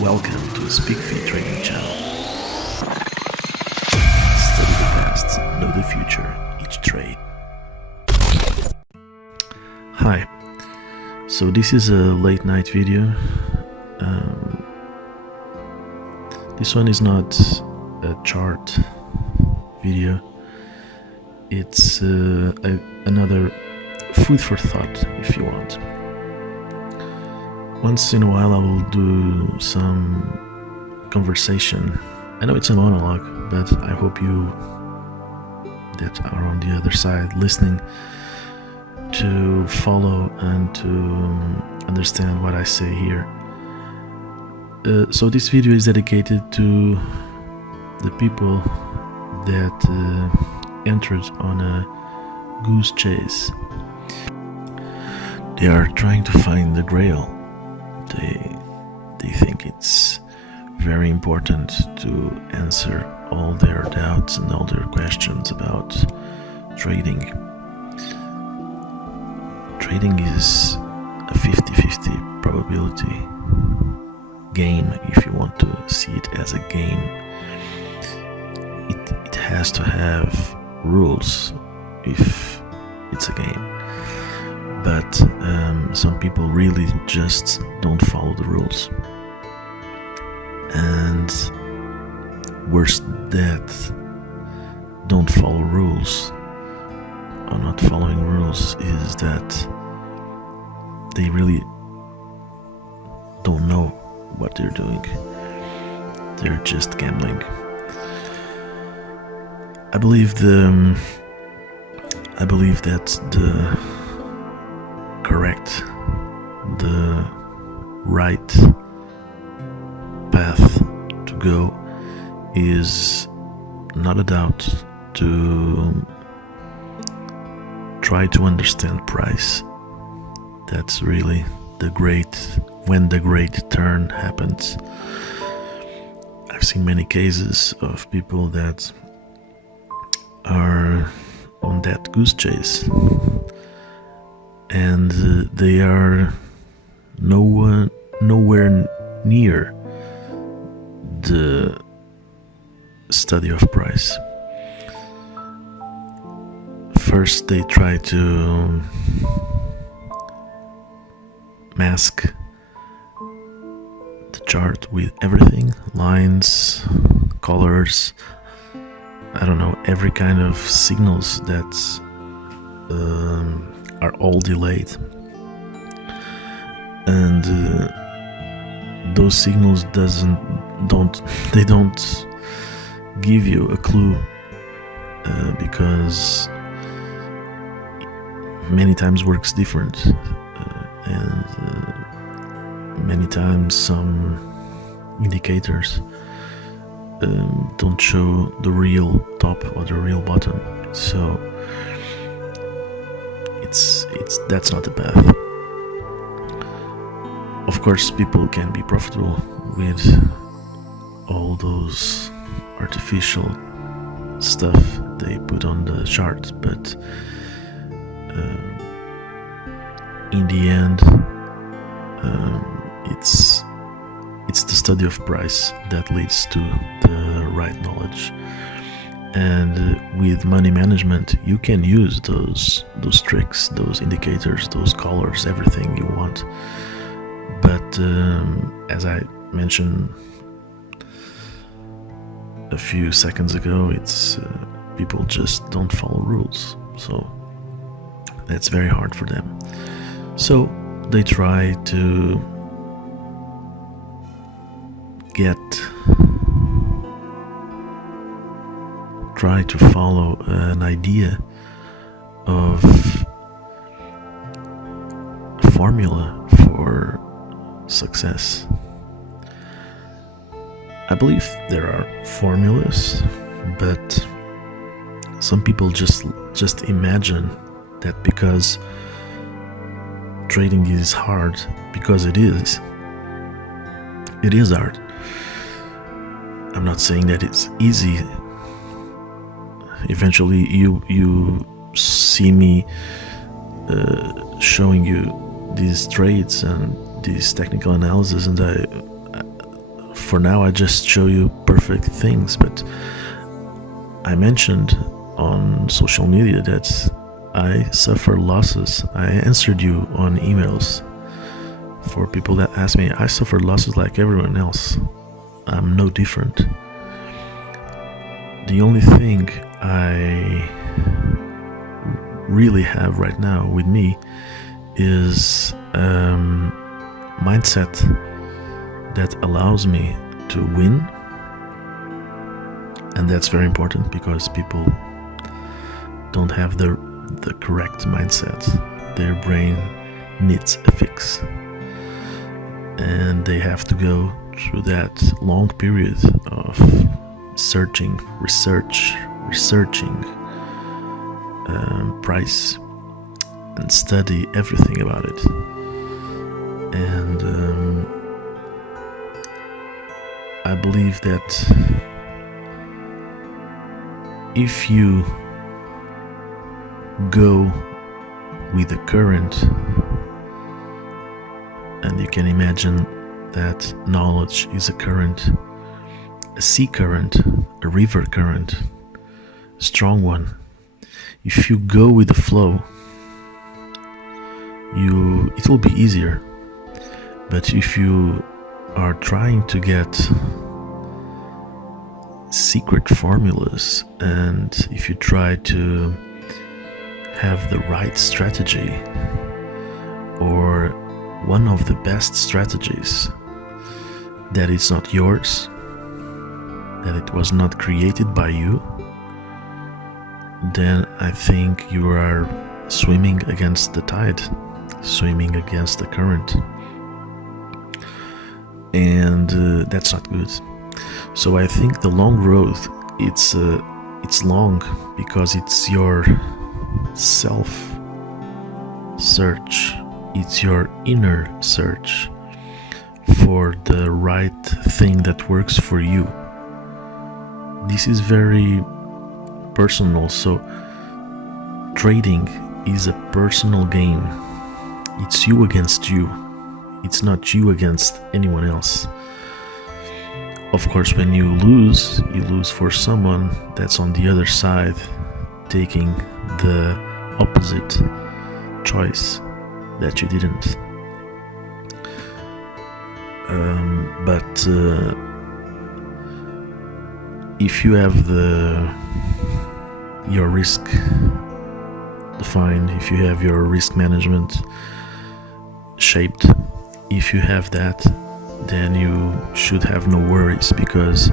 Welcome to SPKFeat trading channel. Study the past, know the future, each trade. Hi, so this is a late night video. This one is not a chart video. It's another food for thought, if you want. Once in a while I will do some conversation. I know it's a monologue, but I hope you that are on the other side listening to follow and to understand what I say here. So this video is dedicated to the people that entered on a goose chase. They are trying to find the grail. They think it's very important to answer all their doubts and all their questions about trading. Trading is a 50-50 probability game, if you want to see it as a game. It has to have rules if it's a game. But some people really just don't follow the rules. And worse that don't follow rules or not following rules is that they really don't know what they're doing. They're just gambling. I believe that the correct, the right path to go is not a doubt to try to understand price. That's really when the great turn happens. I've seen many cases of people that are on that goose chase, and they are nowhere near the study of price. First they try to mask the chart with everything, lines, colors, I don't know, every kind of signals that are all delayed, and those signals don't give you a clue, because many times works different, and many times some indicators don't show the real top or the real bottom. So that's not the path. Of course, people can be profitable with all those artificial stuff they put on the chart, but in the end, it's the study of price that leads to the right knowledge. And with money management, you can use those tricks, those indicators, those colors, everything you want. But as I mentioned a few seconds ago, it's people just don't follow rules, so that's very hard for them. So they try to follow an idea of a formula for success. I believe there are formulas, but some people just imagine that because trading is hard, because it is hard. I'm not saying that it's easy. Eventually you see me showing you these trades and this technical analysis, and for now I just show you perfect things, but I mentioned on social media that I suffer losses. I answered you on emails for people that ask me. I suffer losses like everyone else. I'm no different. The only thing I really have right now with me is mindset that allows me to win, and that's very important because people don't have the correct mindset. Their brain needs a fix, and they have to go through that long period of searching, researching price, and study everything about it. And I believe that if you go with the current, and you can imagine that knowledge is a current, a sea current, a river current, a strong one. If you go with the flow, it will be easier. But if you are trying to get secret formulas, and if you try to have the right strategy or one of the best strategies that is not yours, that it was not created by you, then I think you are swimming against the tide, swimming against the current, and that's not good. So I think the long road, it's long because it's your self search, it's your inner search for the right thing that works for you. This is very personal. So trading is a personal game. It's you against you. It's not you against anyone else. Of course, when you lose for someone that's on the other side, taking the opposite choice that you didn't. But if you have your risk defined, if you have your risk management shaped, if you have that, then you should have no worries, because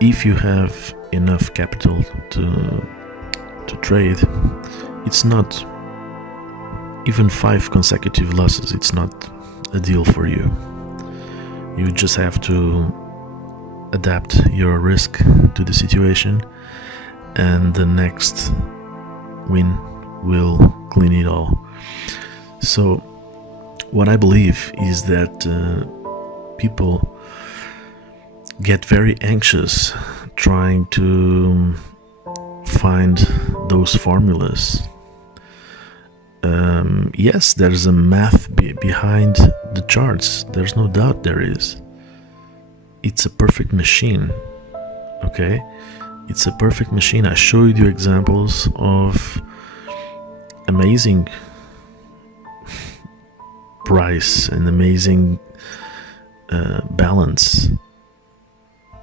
if you have enough capital to trade, it's not even 5 consecutive losses, it's not a deal for you. You just have to adapt your risk to the situation, and the next win will clean it all. So what I believe is that people get very anxious trying to find those formulas. Yes, there's a math behind the charts. There's no doubt there is. It's a perfect machine, okay? It's a perfect machine. I showed you examples of amazing price and amazing balance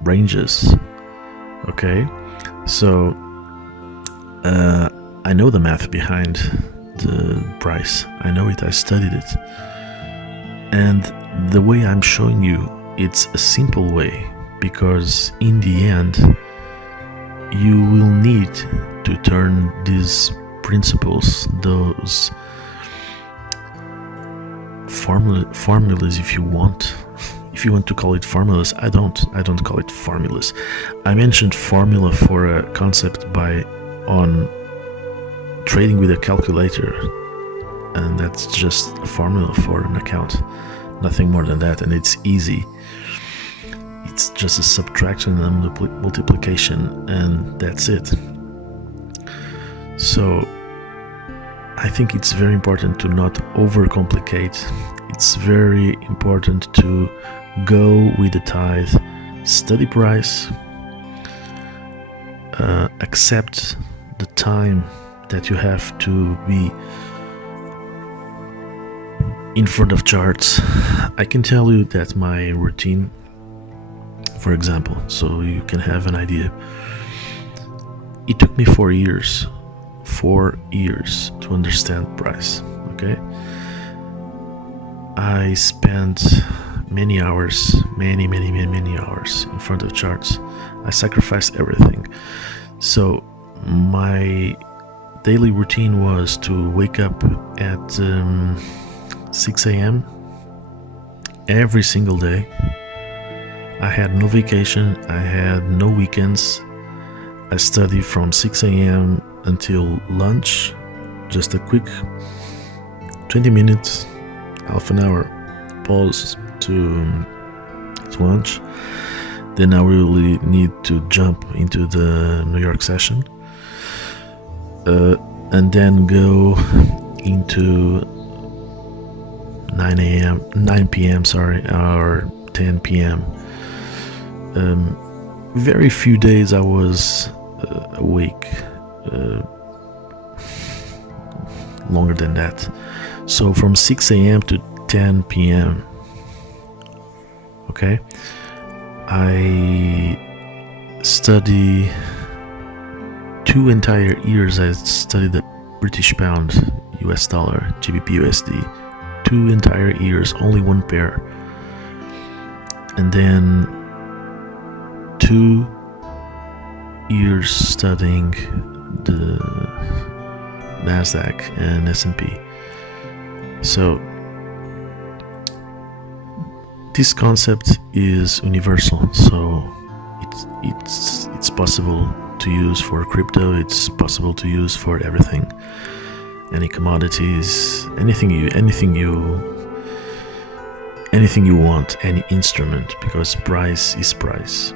ranges, okay? So I know the math behind the price. I know it, I studied it. And the way I'm showing you, it's a simple way, because in the end, you will need to turn these principles, those formulas, if you want to call it formulas. I don't call it formulas. I mentioned formula for a concept on trading with a calculator, and that's just a formula for an account, nothing more than that, and it's easy. It's just a subtraction and multiplication, and that's it. So I think it's very important to not overcomplicate. It's very important to go with the tide, study price, accept the time that you have to be in front of charts. I can tell you that my routine, for example, so you can have an idea, it took me 4 years to understand price. Okay, I spent many hours, many hours in front of charts. I sacrificed everything. So my daily routine was to wake up at 6 a.m. every single day. I had no vacation, I had no weekends. I studied from 6 a.m. until lunch, just a quick 20 minutes, half an hour pause to lunch. Then I really need to jump into the New York session, and then go into 9 p.m. or 10 p.m. Very few days I was awake longer than that. So from 6 a.m. to 10 p.m. Okay, I study 2 entire years. I studied the British pound, US dollar, GBP USD. 2 entire years, only one pair. And then 2 years studying the Nasdaq and S&P. So this concept is universal, so it's possible to use for crypto. It's possible to use for everything, any commodities, anything you want, any instrument, because price is price.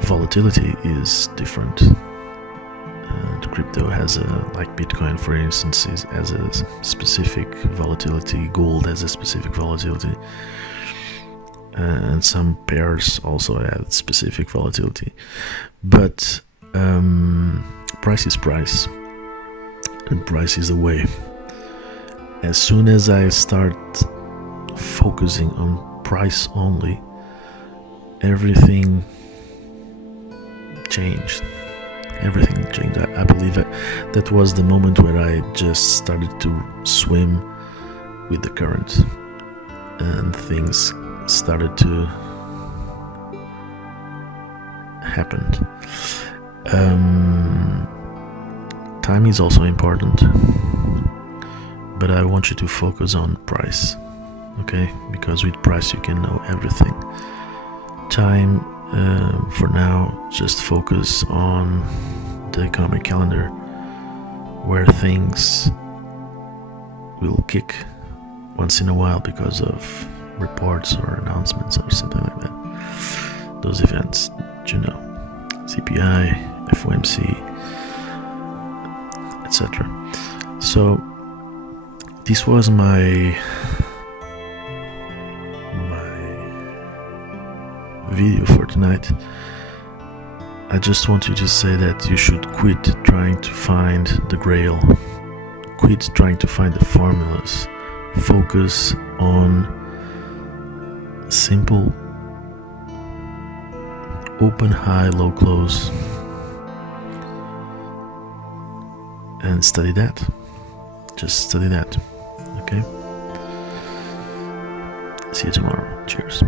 Volatility is different. Crypto has like Bitcoin, for instance, has a specific volatility. Gold has a specific volatility, and some pairs also have specific volatility. But price is price, and price is the way. As soon as I start focusing on price only, everything changed. Everything changed. I believe that was the moment where I just started to swim with the current, and things started to happen. Time is also important, but I want you to focus on price, okay? Because with price you can know everything. Time, for now, just focus on the economic calendar, where things will kick once in a while because of reports or announcements or something like that. Those events, CPI, FOMC, etc. So this was my video for tonight. I just want you to say that you should quit trying to find the grail, quit trying to find the formulas, focus on simple open, high, low, close, and study that. Just study that, okay? See you tomorrow. Cheers.